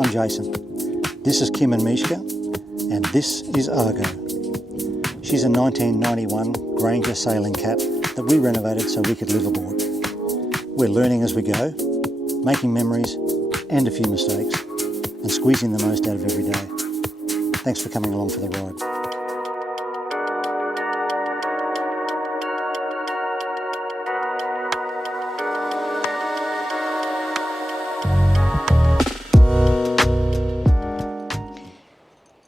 I'm Jason. This is Kim and Mishka, and this is ARGO. She's a 1991 Granger sailing cat that we renovated so we could live aboard. We're learning as we go, making memories and a few mistakes, and squeezing the most out of every day. Thanks for coming along for the ride.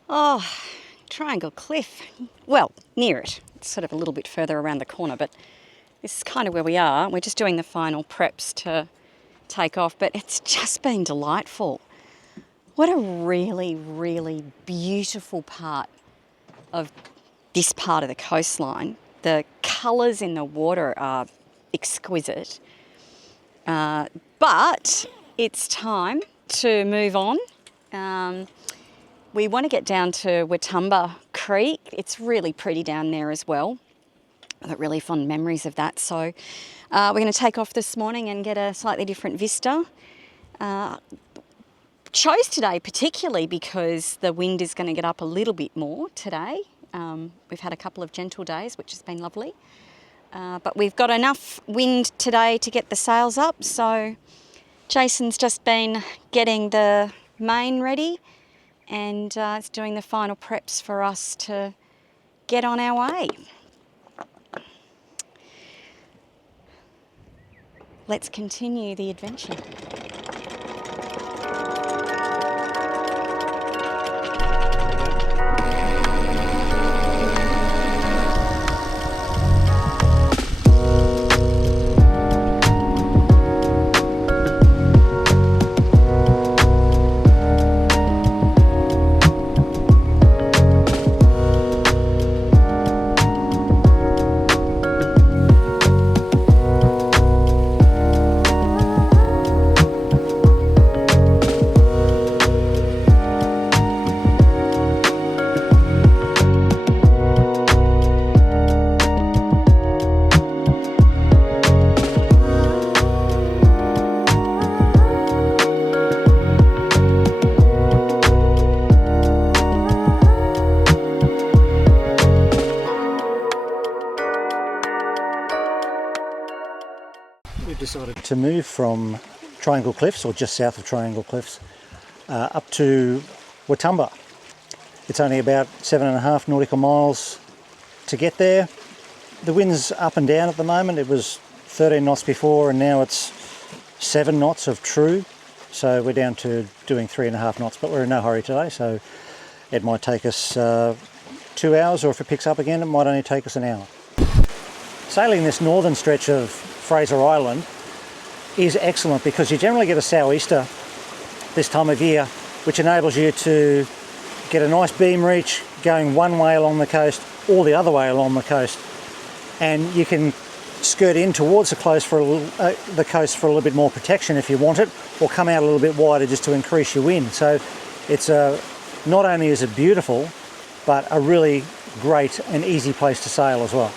Oh, Triangle Cliff. Well, near it. It's sort of a little bit further around the corner, but this is kind of where we are. We're just doing the final preps to take off, but it's just been delightful. What a really, really beautiful part of this part of the coastline. The colours in the water are exquisite, but it's time to move on. We want to get down to Wathumba Creek. It's really pretty down there as well. I've got really fond memories of that. So we're going to take off this morning and get a slightly different vista. Chose today particularly because the wind is going to get up a little bit more today. We've had a couple of gentle days, which has been lovely. But we've got enough wind today to get the sails up. So Jason's just been getting the main ready, and it's doing the final preps for us to get on our way. Let's continue the adventure. We've decided to move from Triangle Cliffs, or just south of Triangle Cliffs, up to Wathumba. It's only about 7.5 nautical miles to get there. The wind's up and down at the moment. It was 13 knots before, and now it's 7 knots of true. So we're down to doing 3.5 knots, but we're in no hurry today, so it might take us 2 hours, or if it picks up again, it might only take us an hour. Sailing this northern stretch of Fraser Island is excellent because you generally get a sou'easter this time of year, which enables you to get a nice beam reach going one way along the coast or the other way along the coast, and you can skirt in towards the coast for a little bit more protection if you want it, or come out a little bit wider just to increase your wind. So it's not only is it beautiful, but a really great and easy place to sail as well.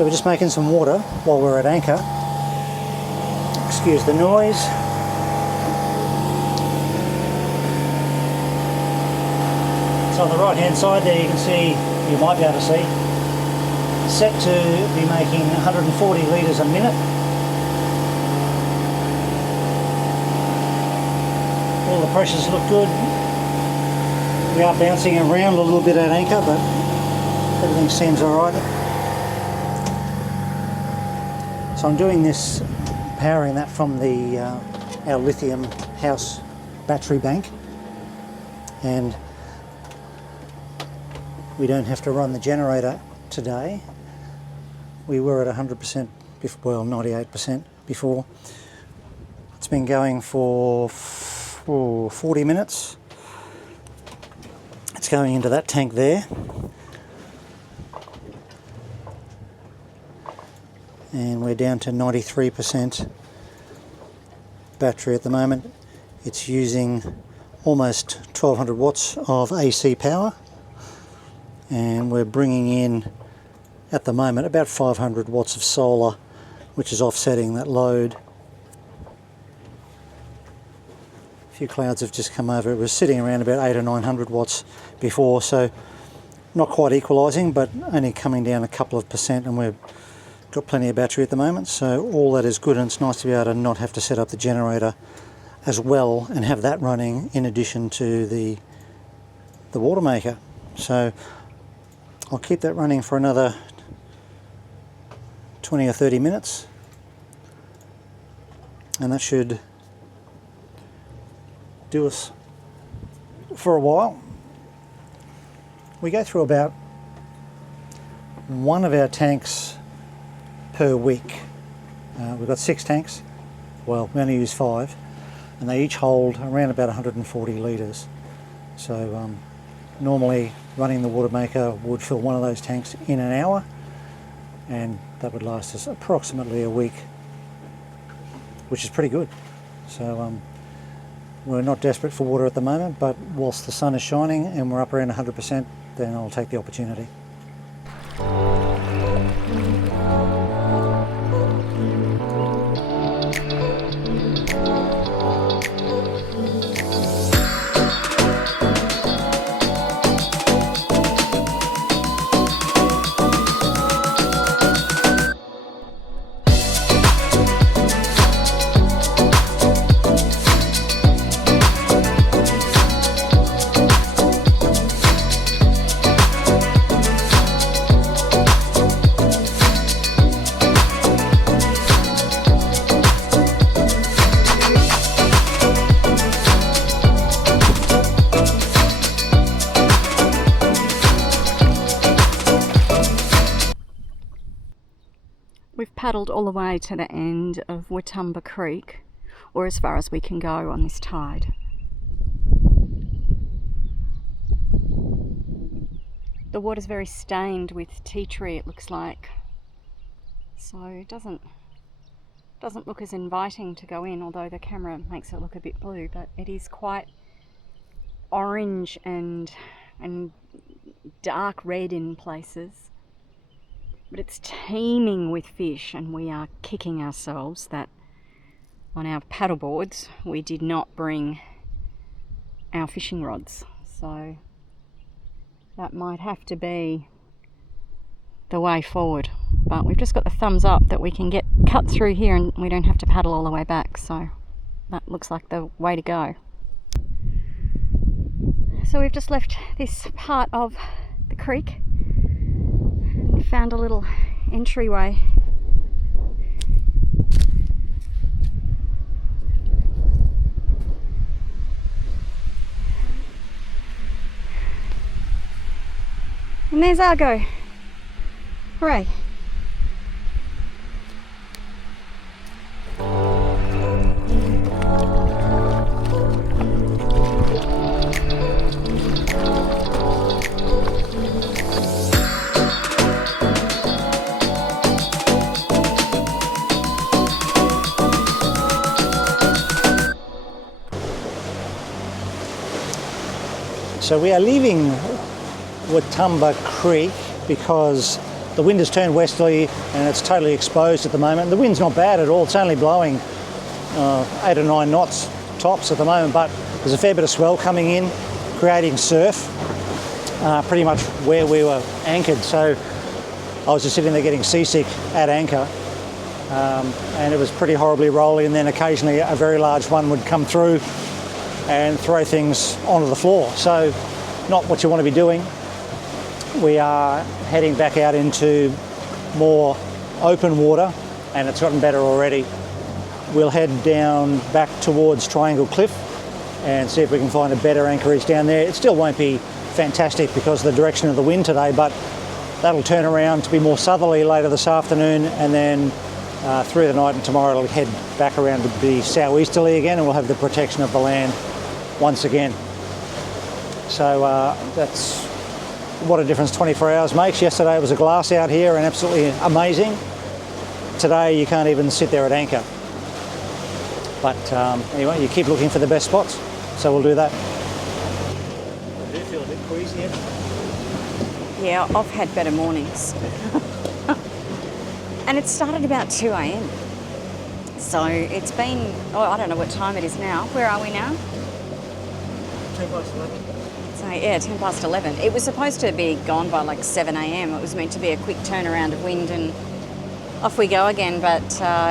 So we're just making some water while we're at anchor. Excuse the noise. So on the right hand side there you can see, you might be able to see, set to be making 140 litres a minute. All the pressures look good. We are bouncing around a little bit at anchor, but everything seems alright. So I'm doing this, powering that from the our lithium house battery bank, and we don't have to run the generator today. We were at 100%, well 98% before. It's been going for 40 minutes. It's going into that tank there. And we're down to 93% battery at the moment. It's using almost 1200 watts of AC power, and we're bringing in at the moment about 500 watts of solar, which is offsetting that load. A few clouds have just come over. It was sitting around about 800 or 900 watts before, so not quite equalising, but only coming down a couple of percent, and we've got plenty of battery at the moment, so all that is good, and it's nice to be able to not have to set up the generator as well and have that running in addition to the watermaker. So I'll keep that running for another 20 or 30 minutes, and that should do us for a while. We go through about one of our tanks per week. We've got 6 tanks, well we only use 5, and they each hold around about 140 litres. So normally running the watermaker would fill one of those tanks in an hour, and that would last us approximately a week, which is pretty good. So we're not desperate for water at the moment, but whilst the sun is shining and we're up around 100%, then I'll take the opportunity. We've paddled all the way to the end of Wathumba Creek, or as far as we can go on this tide. The water's very stained with tea tree, it looks like, so it doesn't look as inviting to go in, although the camera makes it look a bit blue, but it is quite orange and dark red in places. But it's teeming with fish, and we are kicking ourselves that on our paddleboards we did not bring our fishing rods. So that might have to be the way forward. But we've just got the thumbs up that we can get cut through here and we don't have to paddle all the way back. So that looks like the way to go. So we've just left this part of the creek. We found a little entryway. And there's ARGO. Hooray. So we are leaving Wathumba Creek because the wind has turned westerly and it's totally exposed at the moment. The wind's not bad at all. It's only blowing 8 or 9 knots tops at the moment, but there's a fair bit of swell coming in, creating surf pretty much where we were anchored. So I was just sitting there getting seasick at anchor, and it was pretty horribly rolling, and then occasionally a very large one would come through and throw things onto the floor. So not what you want to be doing. We are heading back out into more open water, and it's gotten better already. We'll head down back towards Triangle Cliff and see if we can find a better anchorage down there. It still won't be fantastic because of the direction of the wind today, but that'll turn around to be more southerly later this afternoon, and then through the night and tomorrow it'll head back around to be southeasterly again, and we'll have the protection of the land once again. So that's what a difference 24 hours makes. Yesterday it was a glass out here and absolutely amazing. Today you can't even sit there at anchor. But anyway, you keep looking for the best spots, so we'll do that. I do feel a bit queasy. Yeah, I've had better mornings. And it started about 2 a.m. So it's been, I don't know what time it is now. Where are we now? 10 past 11. So yeah, 10 past 11. It was supposed to be gone by like 7 a.m. It was meant to be a quick turnaround of wind and off we go again, but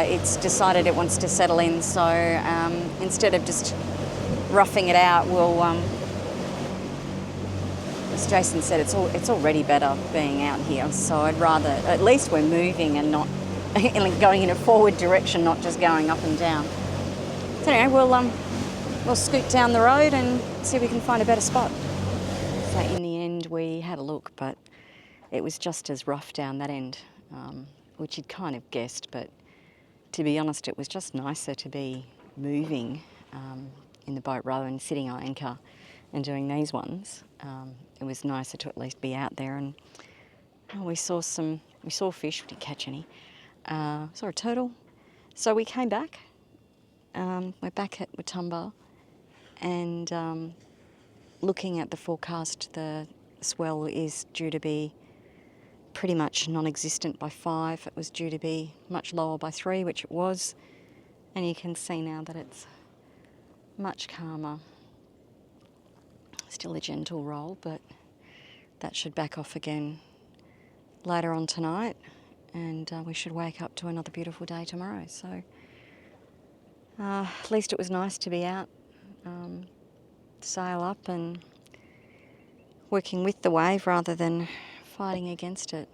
it's decided it wants to settle in. So instead of just roughing it out, we'll, as Jason said, it's already better being out here. So I'd rather, at least we're moving and not going in a forward direction, not just going up and down. So anyway, we'll scoot down the road and see if we can find a better spot. So in the end, we had a look, but it was just as rough down that end, which you'd kind of guessed, but to be honest, it was just nicer to be moving in the boat rather than sitting on anchor and doing these ones. It was nicer to at least be out there, and we saw fish. We didn't catch any. Saw a turtle. So we came back. We're back at Wathumba, and looking at the forecast, the swell is due to be pretty much non-existent by 5. It was due to be much lower by 3, which it was, and you can see now that it's much calmer. Still a gentle roll, but that should back off again later on tonight, and we should wake up to another beautiful day tomorrow. So at least it was nice to be out, sail up and working with the wave rather than fighting against it.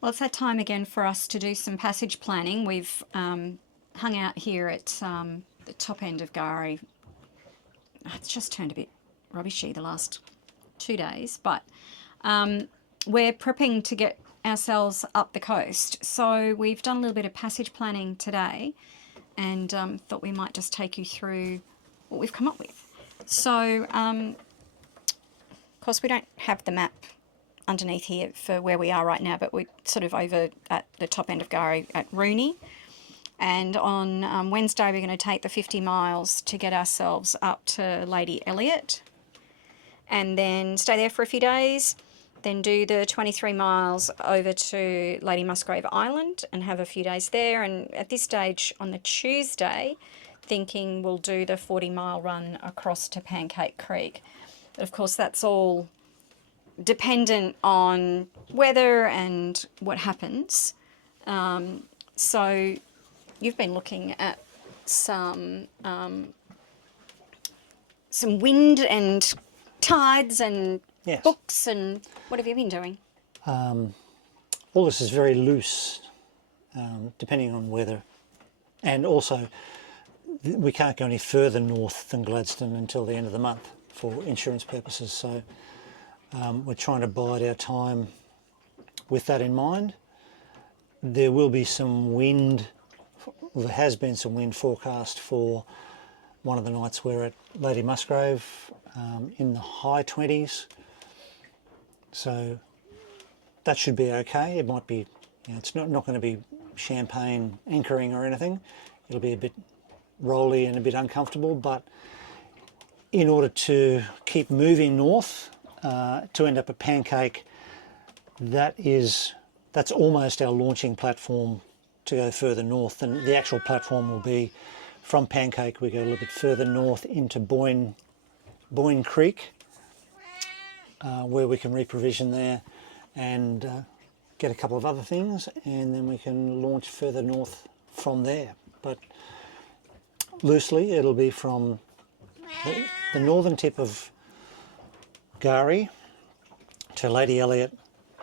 Well, it's that time again for us to do some passage planning. We've hung out here at the top end of Gari. It's just turned a bit rubbishy the last 2 days, but we're prepping to get ourselves up the coast. So we've done a little bit of passage planning today, and thought we might just take you through what we've come up with. So, of course, we don't have the map underneath here for where we are right now, but we're sort of over at the top end of Gari at Rooney. And on Wednesday, we're going to take the 50 miles to get ourselves up to Lady Elliot, and then stay there for a few days, then do the 23 miles over to Lady Musgrave Island and have a few days there. And at this stage, on the Tuesday, thinking we'll do the 40-mile run across to Pancake Creek. But of course, that's all dependent on weather and what happens. So you've been looking at some wind and tides and Yes. books, and what have you been doing? All this is very loose, depending on weather, and also we can't go any further north than Gladstone until the end of the month for insurance purposes. So we're trying to bide our time with that in mind. There will be some wind. Well, there has been some wind forecast for one of the nights we're at Lady Musgrave, in the high 20s. So that should be okay. It might be, it's not going to be champagne anchoring or anything. It'll be a bit rolly and a bit uncomfortable, but in order to keep moving north, to end up at Pancake, that's almost our launching platform to go further north. And the actual platform will be from Pancake, we go a little bit further north into Boyne Creek, where we can reprovision there and get a couple of other things, and then we can launch further north from there. But loosely, it'll be from the northern tip of Gari to Lady Elliot,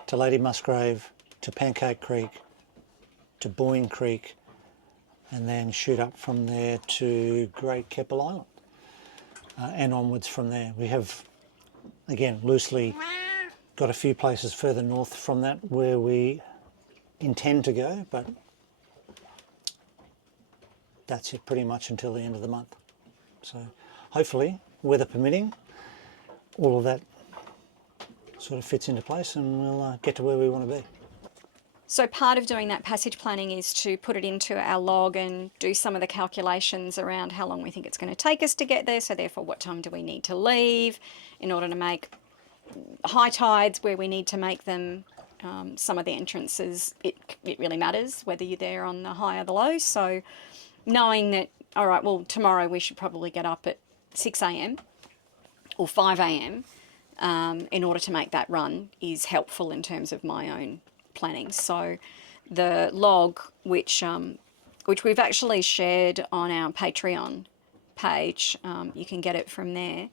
to Lady Musgrave, to Pancake Creek, to Boyne Creek, and then shoot up from there to Great Keppel Island, and onwards from there. We have, again, loosely got a few places further north from that where we intend to go, but that's it pretty much until the end of the month. So hopefully, weather permitting, all of that sort of fits into place and we'll get to where we want to be. So part of doing that passage planning is to put it into our log and do some of the calculations around how long we think it's going to take us to get there, so therefore what time do we need to leave in order to make high tides where we need to make them. Some of the entrances, it really matters whether you're there on the high or the low. So knowing that, all right, well, tomorrow we should probably get up at 6 a.m. or 5 a.m. In order to make that run is helpful in terms of my own planning. So the log, which we've actually shared on our Patreon page, you can get it from there.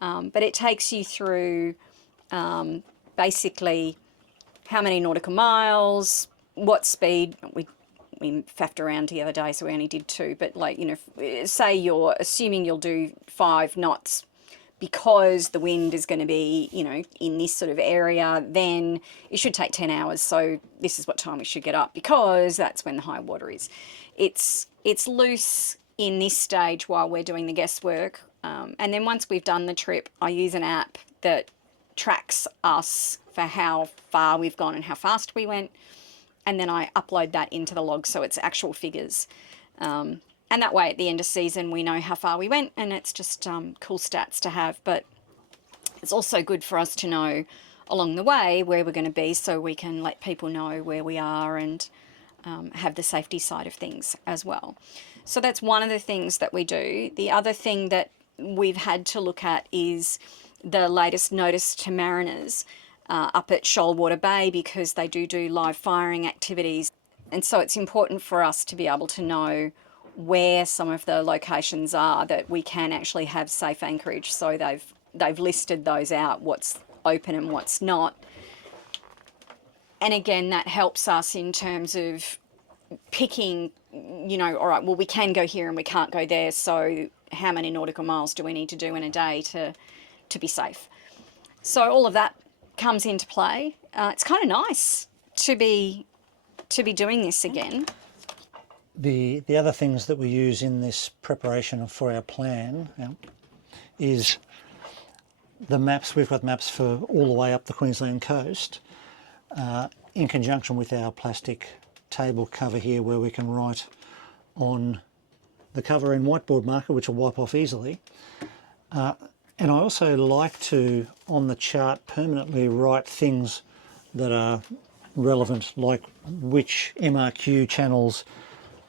But it takes you through basically how many nautical miles, what speed. We faffed around the other day, so we only did 2. But like, you know, say you're assuming you'll do 5 knots because the wind is going to be, you know, in this sort of area, then it should take 10 hours. So this is what time we should get up because that's when the high water is. It's loose in this stage while we're doing the guesswork. And then once we've done the trip, I use an app that tracks us for how far we've gone and how fast we went. And then I upload that into the log so it's actual figures. And that way at the end of season, we know how far we went, and it's just cool stats to have. But it's also good for us to know along the way where we're going to be so we can let people know where we are and have the safety side of things as well. So that's one of the things that we do. The other thing that we've had to look at is the latest notice to mariners up at Shoalwater Bay, because they do live firing activities. And so it's important for us to be able to know where some of the locations are that we can actually have safe anchorage. So they've listed those out, what's open and what's not. And again, that helps us in terms of picking, you know, all right, well, we can go here and we can't go there. So how many nautical miles do we need to do in a day to be safe? So all of that comes into play. It's kind of nice to be doing this again. The other things that we use in this preparation for our plan is the maps. We've got maps for all the way up the Queensland coast, in conjunction with our plastic table cover here, where we can write on the cover in whiteboard marker, which will wipe off easily. And I also like to, on the chart, permanently write things that are relevant, like which MRQ channels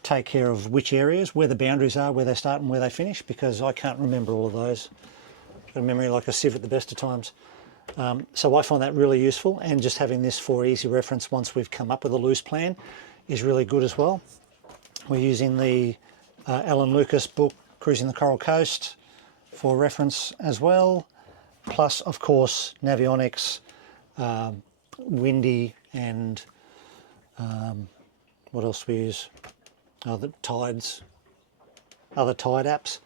take care of which areas, where the boundaries are, where they start and where they finish, because I can't remember all of those. I've got a memory like a sieve at the best of times. So I find that really useful, and just having this for easy reference once we've come up with a loose plan is really good as well. We're using the Alan Lucas book, Cruising the Coral Coast, for reference as well, plus of course Navionics, Windy, and what else we use? The tides, other tide apps,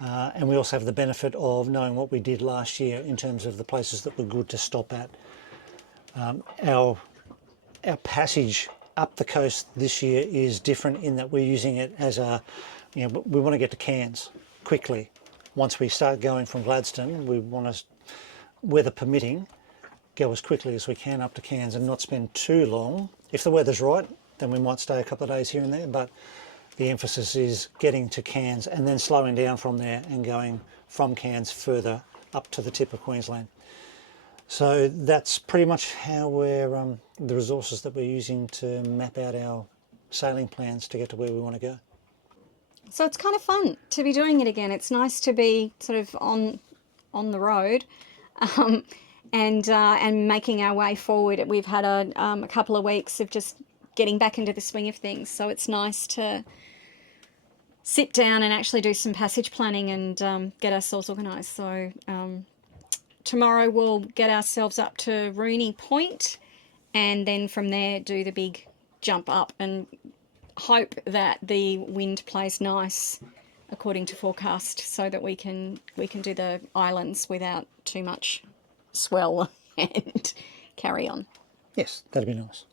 and we also have the benefit of knowing what we did last year in terms of the places that were good to stop at. Our passage up the coast this year is different in that we're using it as a, you know, we want to get to Cairns quickly. Once we start going from Gladstone, we want to, weather permitting, go as quickly as we can up to Cairns and not spend too long. If the weather's right, then we might stay a couple of days here and there, but the emphasis is getting to Cairns and then slowing down from there and going from Cairns further up to the tip of Queensland. So that's pretty much how we're, the resources that we're using to map out our sailing plans to get to where we want to go. So it's kind of fun to be doing it again. It's nice to be sort of on the road, and making our way forward. We've had a couple of weeks of just getting back into the swing of things. So it's nice to sit down and actually do some passage planning and get ourselves organised. So tomorrow we'll get ourselves up to Rooney Point, and then from there do the big jump up and hope that the wind plays nice according to forecast, so that we can do the islands without too much swell and carry on. Yes, that'd be nice.